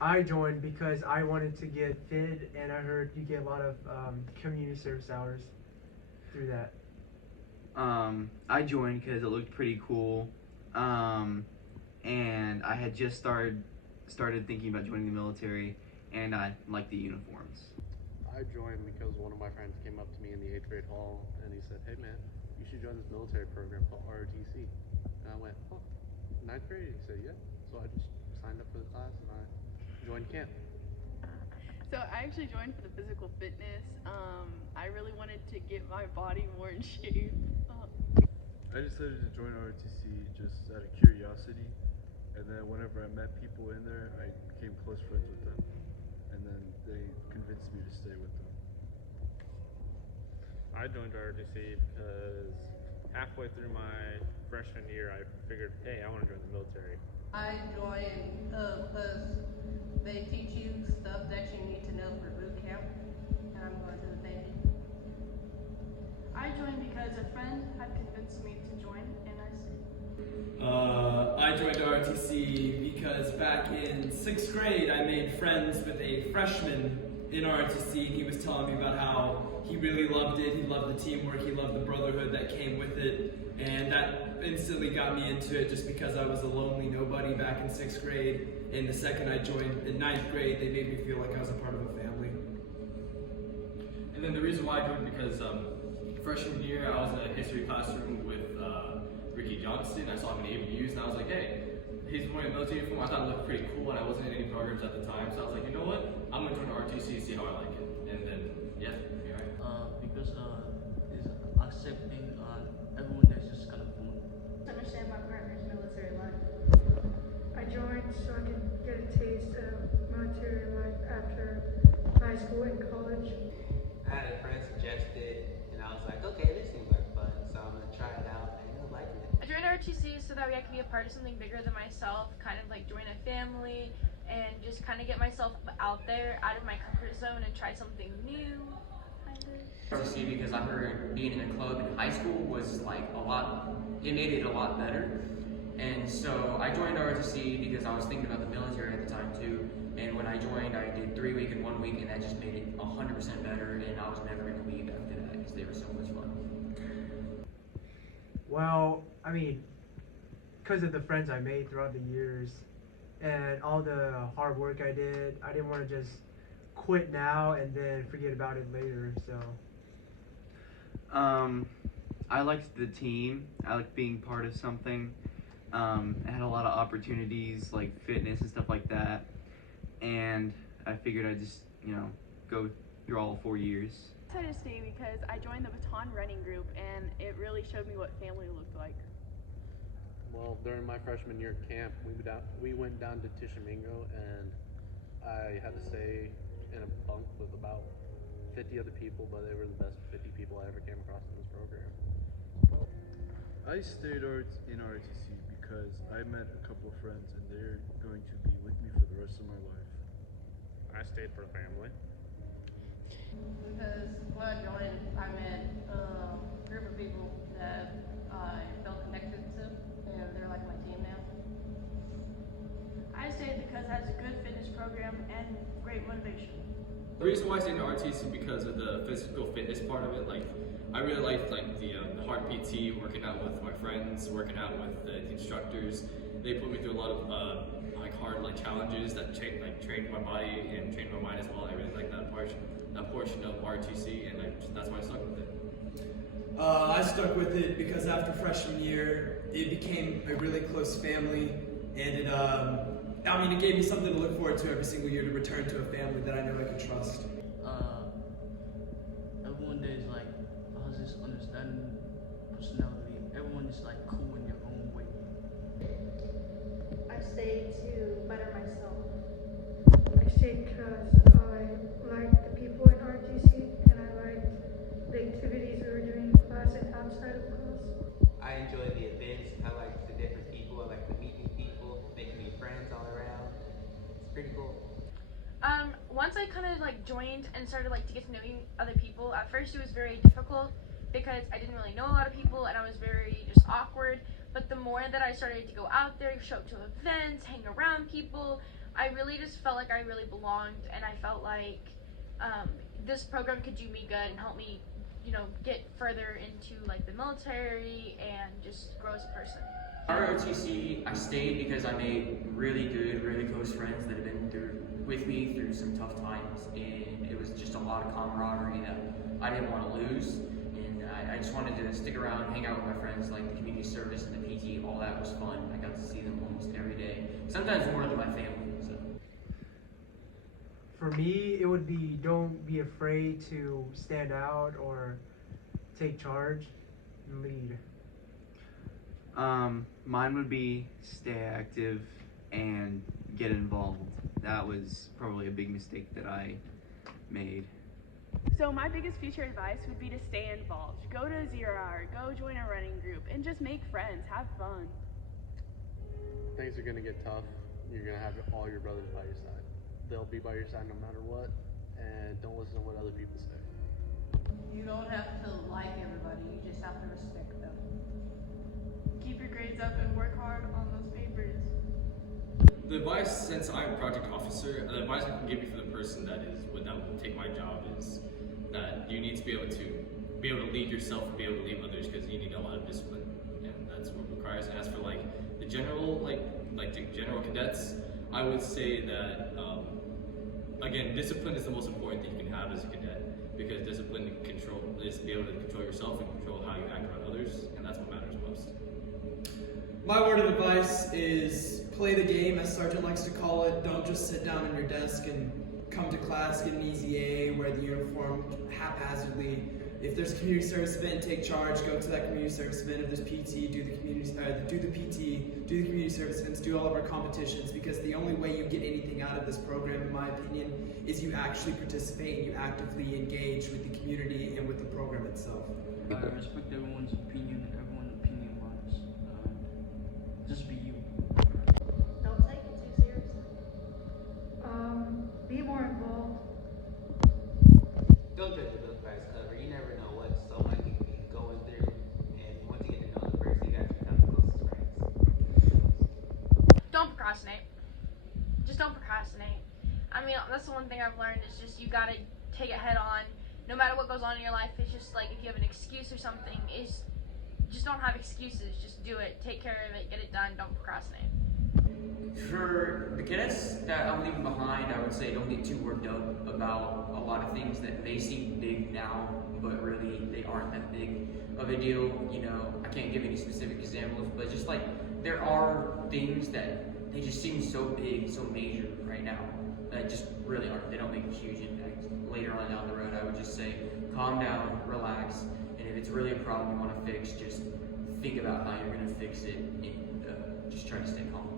I joined because I wanted to get fit, and I heard you get a lot of community service hours through that. I joined because it looked pretty cool, um, and I had just started thinking about joining the military, and I liked the uniforms. I joined because one of my friends came up to me in the eighth grade hall and he said, "Hey man, you should join this military program called ROTC." And I went, "Oh, ninth grade?" He said, "Yeah." So I just signed up for the class and I joined camp. So I actually joined for the physical fitness. I really wanted to get my body more in shape. I decided to join ROTC just out of curiosity, and then whenever I met people in there, I became close friends with them, and then they convinced me to stay with them. I joined ROTC because halfway through my freshman year, I figured, hey, I want to join the military. I joined because they teach you stuff that you need to know for boot camp, and I'm going to the Navy. I joined because a friend had convinced me to join, and I stayed. I joined ROTC because back in 6th grade I made friends with a freshman in ROTC, and he was telling me about how he really loved it, he loved the teamwork, he loved the brotherhood that came with it, and that instantly got me into it just because I was a lonely nobody back in 6th grade, and the second I joined in 9th grade, they made me feel like I was a part of a family. And then the reason why I joined because freshman year I was in a history classroom with Ricky Johnston. I saw him in ABUs and I was like, hey, he's wearing a military uniform. I thought it looked pretty cool and I wasn't in any programs at the time. So I was like, you know what? I'm going to join RTC and see how I like it. And then, yeah, here I am. Because it's accepting everyone that's just kind of cool. Understand my partner's military life. I joined so I could get a taste of military life after high school and college. I had a friend suggest it, and I was like, okay, this seems like fun, so I'm gonna try it out, and I like it. I joined RTC so that way I could be a part of something bigger than myself, kind of like join a family, and just kind of get myself out there, out of my comfort zone, and try something new. RTC because I heard being in a club in high school was like it made it a lot better. And so I joined ROTC because I was thinking about the military at the time too. And when I joined, I did 3 week and 1 week, and that just made it 100% better. And I was never going to leave after that because they were so much fun. Well, I mean, because of the friends I made throughout the years and all the hard work I didn't want to just quit now and then forget about it later. So. I liked the team. I liked being part of something. It had a lot of opportunities like fitness and stuff like that. And I figured I'd just, go through all 4 years. I decided to stay because I joined the baton running group and it really showed me what family looked like. Well, during my freshman year at camp, we went down to Tishomingo, and I had to stay in a bunk with about 50 other people, but they were the best 50 people I ever came across in this program. I stayed in ROTC because I met a couple of friends and they're going to be with me for the rest of my life. I stayed for family. Because when I joined, I met a group of people that I felt connected to, and they're like my team now. I stayed because it has a good fitness program and great motivation. The reason why I stayed in RTC is because of the physical fitness part of it. Like, I really liked the hard PT, working out with my friends, working out with the instructors. They put me through a lot of hard challenges that trained my body and trained my mind as well. I really liked that portion of RTC, and that's why I stuck with it. I stuck with it because after freshman year, it became a really close family, and it gave me something to look forward to every single year to return to a family that I know I can trust. Everyone there is has this understanding personality. Everyone is cool in their own way. I stayed to better myself. I stayed because I liked the people in RTC, and I liked the activities we were doing in class and outside of class. I enjoy the events. I like the different people. I like to meet new people, making new friends all around. It's pretty cool. Once I kind of joined and started to get to know other people, at first it was very difficult because I didn't really know a lot of people and I was very just awkward. But the more that I started to go out there, show up to events, hang around people, I really just felt like I really belonged, and I felt like this program could do me good and help me, you know, get further into like the military and just grow as a person. ROTC, I stayed because I made really good, really close friends that have been with me through some tough times, and it was just a lot of camaraderie that I didn't want to lose, and I just wanted to stick around, hang out with my friends, like the community service and the PT, all that was fun. I got to see them almost every day, sometimes more than my family. So. For me, it would be don't be afraid to stand out or take charge and lead. Mine would be stay active and get involved. That was probably a big mistake that I made. So my biggest future advice would be to stay involved. Go to 0 Hour, go join a running group, and just make friends, have fun. Things are gonna get tough. You're gonna have all your brothers by your side. They'll be by your side no matter what, and don't listen to what other people say. You don't have to like everybody, you just have to respect them. Keep your grades up and work hard on those papers. The advice, since I'm a project officer, the advice I can give you for the person that will take my job is that you need to be able to lead yourself and be able to lead others, because you need a lot of discipline, and that's what it requires. And as for like the general the general cadets, I would say that again, discipline is the most important thing you can have as a cadet, because discipline is to be able to control yourself and control how you act around others, and that's what matters most. My word of advice is play the game, as Sergeant likes to call it. Don't just sit down on your desk and come to class, get an easy A, wear the uniform haphazardly. If there's a community service event, take charge, go to that community service event. If there's PT, do the community service events, do all of our competitions, because the only way you get anything out of this program, in my opinion, is you actually participate and you actively engage with the community and with the program itself. I respect everyone's opinion. Everyone's opinion matters. Just be you. Don't take it too seriously. Be more involved. Don't judge a book by its cover. You never know what someone can be going through, and once you get to know the person, you guys become the closest friends. Don't procrastinate. Just don't procrastinate. I mean, that's the one thing I've learned is just you gotta take it head on. No matter what goes on in your life, it's just like if you have an excuse or something, just don't have excuses. Just do it. Take care of it. Get it done. Don't procrastinate. For the cadets that I'm leaving behind, I would say don't get too worked up about a lot of things that may seem big now, but really they aren't that big of a deal. You know, I can't give any specific examples, but just like there are things that they just seem so big, so major right now, that just really aren't. They don't make a huge impact. Later on down the road, I would just say calm down, relax, and if it's really a problem you want to fix, just think about how you're going to fix it, and just try to stay calm.